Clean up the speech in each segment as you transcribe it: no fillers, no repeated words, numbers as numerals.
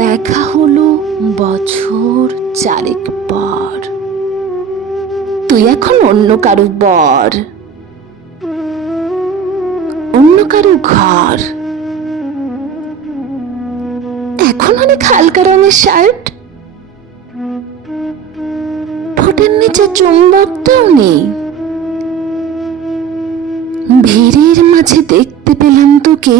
দেখা হলো বছর চারেক পর। তুই এখন অন্য কারো বর, অন্য কারো ঘর। এখন অনেক হালকা রঙের শার্ট, ঠোঁটের নিচে চুম্বকটাও নেই। ভিড়ের মাঝে দেখতে পেলাম তোকে,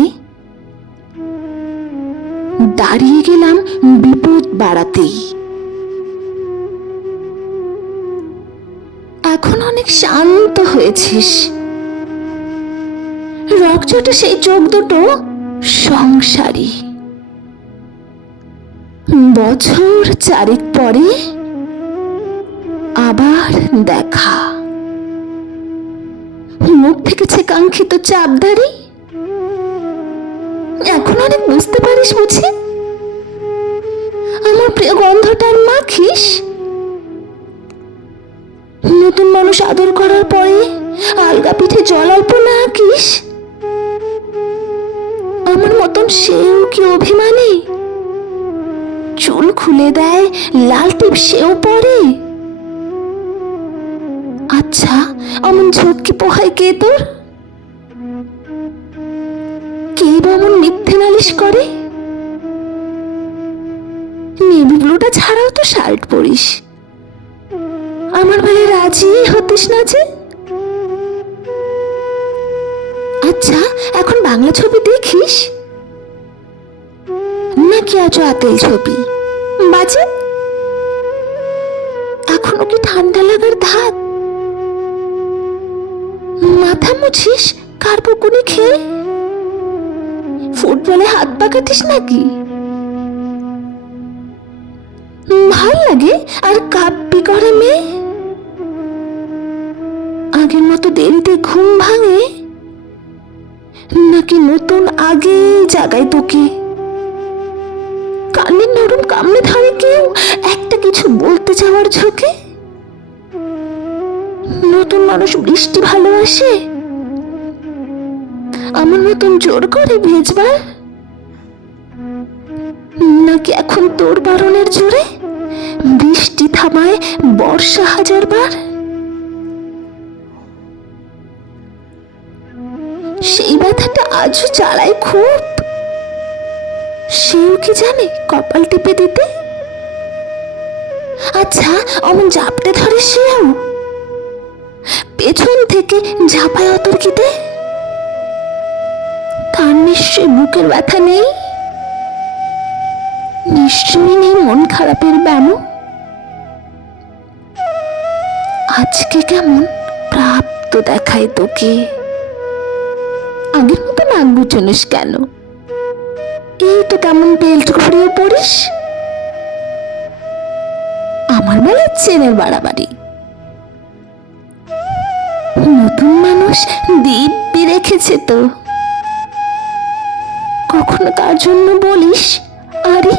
দাঁড়িয়ে গেলাম বিপদ বাড়াতেই। এখন অনেক শান্ত হয়েছিস, রকচটা সেই চোখ দুটো সংসারী। বছর চারেক পরে আবার দেখা, মুখ থেকেছে কাঙ্ক্ষিত চাপদারি। এখন অনেক বুঝতে পারিস বুঝি, আমার প্রিয় গন্ধটার মাখিস। নতুন মানুষ আদর করার পরে আলগা পিঠে জল অল্প না আঁকিস। আমার মতন সেও কি অভিমানী, চুল খুলে দেয়, লাল টিপ সেও পরে। আচ্ছা, অমন ঝক্কি পোহায় কে তোর? কে এমন মিথ্যে নালিশ করে? নেভি ব্লুটা ছাড়াও তো শার্ট পরিস, আমার বলে রাজি হতিস না যে। আচ্ছা, এখন বাংলা ছবি দেখিস নাকি আজও আতেল ছবি বাজে? এখনো কি ঠান্ডা লাগার ধাত? মাথা মুছিস কার বকুনি খেয়ে? ফুটবলে হাত পাকাতিস নাকি? ভাল লাগে আর কাব্যি করে মেয়ে? আগের মতো দেরিতে ঘুম ভাঙে নাকি নতুন আগে জাগায় তোকে? কানের নরম কামড়ে ধরে কেউ একটা কিছু বলতে যাওয়ার ঝোঁকে? নতুন মানুষ বৃষ্টি ভালোবাসে, আমার মতন জোর করে ভেজবার? নাকি এখন তোর বারণের জোরে বৃষ্টি থামায় বর্ষা হাজারবার? সেই ব্যথাটা আজও জ্বালায় খুব, সেও কি জানে কপাল টিপে দিতে? আচ্ছা, অমন জাপটে ধরে সেও পেছন থেকে ঝাঁপায় অতর্কিতে? তার নিশ্চয়ই বুকের ব্যথা নেই, নিশ্চয়ই নেই মন খারাপের ব্যামো। আজকে কেমন প্রাপ্ত দেখায় তোকে, আগের মতো নাক বুঝনিস কেন? এই তো কেমন বেল্ট ঘুরিয়ে পড়িস, আমার বেলা চেনের বাড়াবাড়ি। নতুন মানুষ দিব্যি রেখেছে তো, কখনো তার জন্য বলিস আরে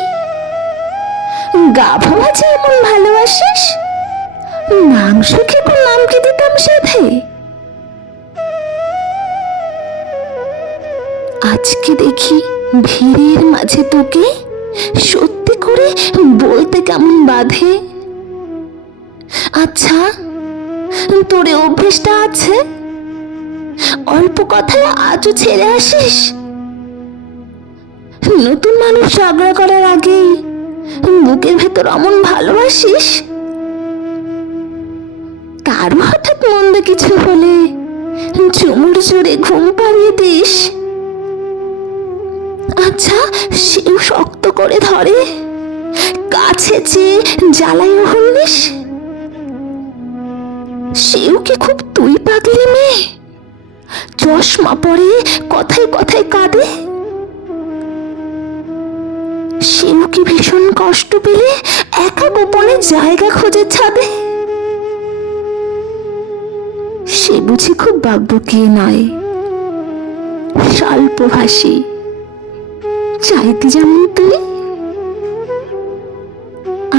গাভা মাঝে এমন ভালোবাসিস? মাংস খেয়ে নাম কি দিতাম সাথে? আজকে দেখি ভিড়ের মাঝে তোকে সত্যি করে বলতে কেমন বাধে। আচ্ছা, তোরে অভ্যেসটা আছে অল্প কথায় আজও ছেড়ে আসিস? নতুন মানুষ ঝগড়া করার আগেই বুকের ভেতর অমন ভালোবাসিস? কারো হঠাৎ মন্দ কিছু হলে চুমুর জোরে ঘুম পাড়িয়ে দিস? আচ্ছা, সেও শক্ত করে ধরে কাছে চেয়ে জ্বালাই হলিস? সেও কি খুব তুই পাগলি মেয়ে, চশমা পরে কথায় কথায় কাঁদে? সেও কি ভীষণ কষ্ট পেলে একা গোপনে জায়গা খোঁজে ছাদে? সে বুঝি খুব বাকবকি নয়, স্বল্পভাষী, চাইতি যেমন তুই।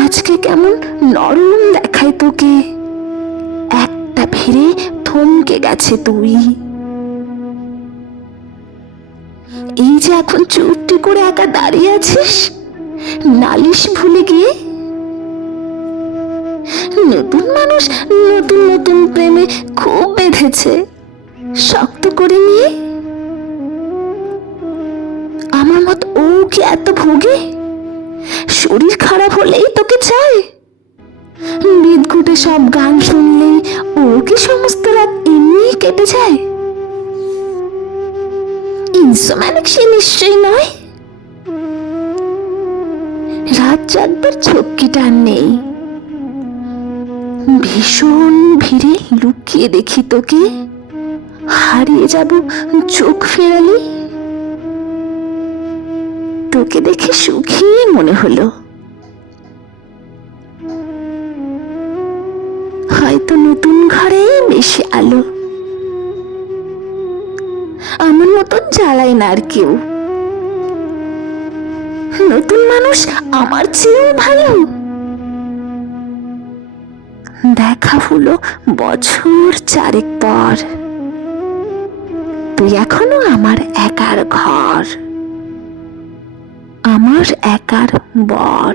আজকে কেমন নরম দেখায় তোকে, একটা ভিড়ে থমকে গেছে তুই। এই যে এখন চুপটি করে একা দাঁড়িয়ে আছিস, নালিশ ভুলে গিয়ে? নতুন মানুষ নতুন নতুন প্রেমে খুব বেঁধেছে, শক্ত করে নিয়ে। আমার মত ও কি এত ভোগে? শরীর খারাপ হলেই তোকে চায়। বিদঘুটে সব গান শুনলেই ও কি সমস্ত রাত এমনি কেটে যায়? ইনসোম্যানিক সে নিশ্চয়ই নয়। রাত জাগবার ঝক্কি টান নেই। ভীষণ ভিড়ে লুকিয়ে দেখি তোকে, হারিয়ে যাব চোখ ফেরালি। তোকে দেখে সুখী মনে হলো। হয়তো নতুন ঘরে বেশি আলো, আমার মতন জ্বালায় না আর কেউ। নতুন মানুষ আমার চেয়েও ভালো। দেখা হলো বছর 4 পর, তুই এখনো আমার একার ঘর, আমার একার বর।